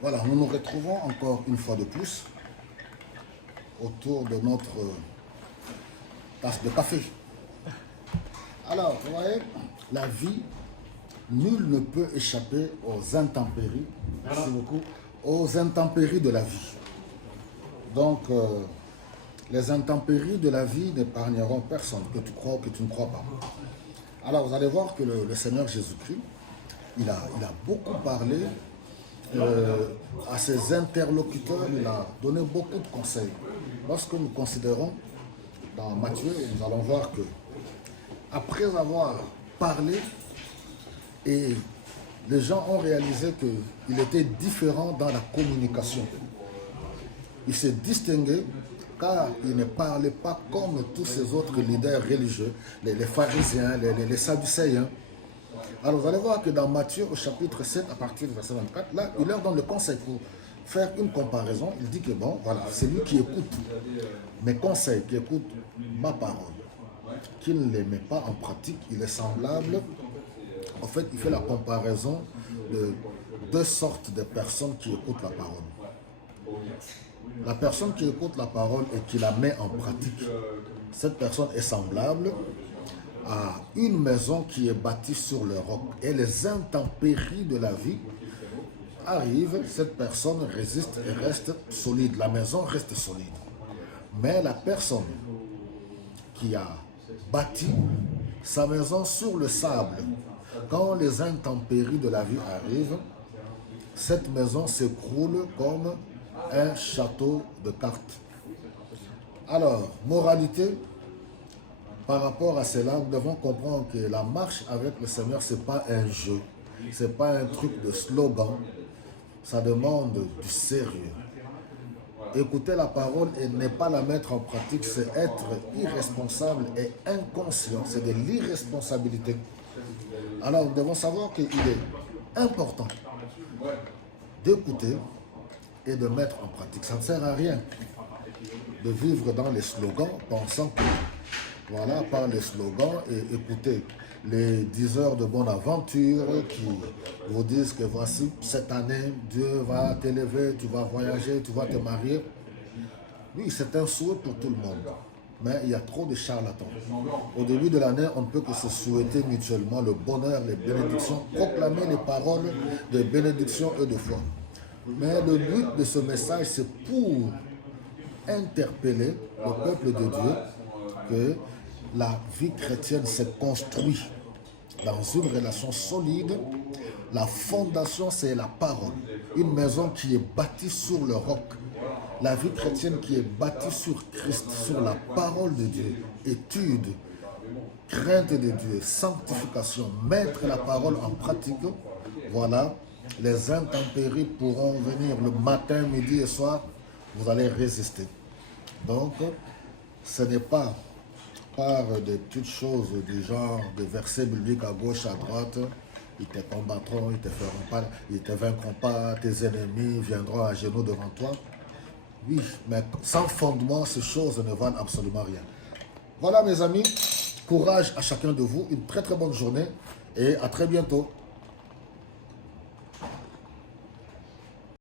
Voilà, nous nous retrouvons encore une fois de plus autour de notre tasse de café. Alors, vous voyez, la vie, nul ne peut échapper aux intempéries, merci beaucoup, aux intempéries de la vie. Donc, les intempéries de la vie n'épargneront personne, que tu crois ou que tu ne crois pas. Alors, vous allez voir que le Seigneur Jésus-Christ, il a beaucoup parlé à ses interlocuteurs, il a donné beaucoup de conseils. Lorsque nous considérons dans Matthieu, nous allons voir que après avoir parlé, et les gens ont réalisé qu'il était différent dans la communication. Il s'est distingué car il ne parlait pas comme tous ces autres leaders religieux, les pharisiens, les sadducéens. Alors vous allez voir que dans Matthieu au chapitre 7 à partir du verset 24, là il leur donne le conseil pour faire une comparaison. Il dit que bon, voilà, c'est lui qui écoute mes conseils, qui écoute ma parole, qui ne les met pas en pratique, il est semblable. En fait, il fait la comparaison de deux sortes de personnes qui écoutent la parole. La personne qui écoute la parole et qui la met en pratique, cette personne est semblable à une maison qui est bâtie sur le roc. Et les intempéries de la vie arrivent, cette personne résiste et reste solide. La maison reste solide. Mais la personne qui a bâti sa maison sur le sable, quand les intempéries de la vie arrivent, cette maison s'écroule comme un château de cartes. Alors, moralité, par rapport à cela, nous devons comprendre que la marche avec le Seigneur, ce n'est pas un jeu, ce n'est pas un truc de slogan, ça demande du sérieux. Écouter la parole et ne pas la mettre en pratique, c'est être irresponsable et inconscient, c'est de l'irresponsabilité. Alors nous devons savoir qu'il est important d'écouter et de mettre en pratique. Ça ne sert à rien de vivre dans les slogans, pensant que, voilà, par les slogans, et écoutez les 10 heures de bonne aventure qui vous disent que voici, cette année, Dieu va t'élever, tu vas voyager, tu vas te marier. Oui, c'est un souhait pour tout le monde. Mais il y a trop de charlatans. Au début de l'année, on ne peut que se souhaiter mutuellement le bonheur, les bénédictions, proclamer les paroles de bénédiction et de foi. Mais le but de ce message, c'est pour interpeller le peuple de Dieu que la vie chrétienne s'est construite dans une relation solide. La fondation, c'est la parole. Une maison qui est bâtie sur le roc. La vie chrétienne qui est bâtie sur Christ, sur la parole de Dieu. Étude, crainte de Dieu, sanctification, mettre la parole en pratique. Voilà, les intempéries pourront venir le matin, midi et soir. Vous allez résister. Donc, ce n'est pas par des petites choses du genre de versets bibliques à gauche, à droite. Ils te combattront, ils te feront pas, ils te vaincront pas, tes ennemis viendront à genoux devant toi. Oui, mais sans fondement, ces choses ne valent absolument rien. Voilà mes amis, courage à chacun de vous, une très très bonne journée et à très bientôt.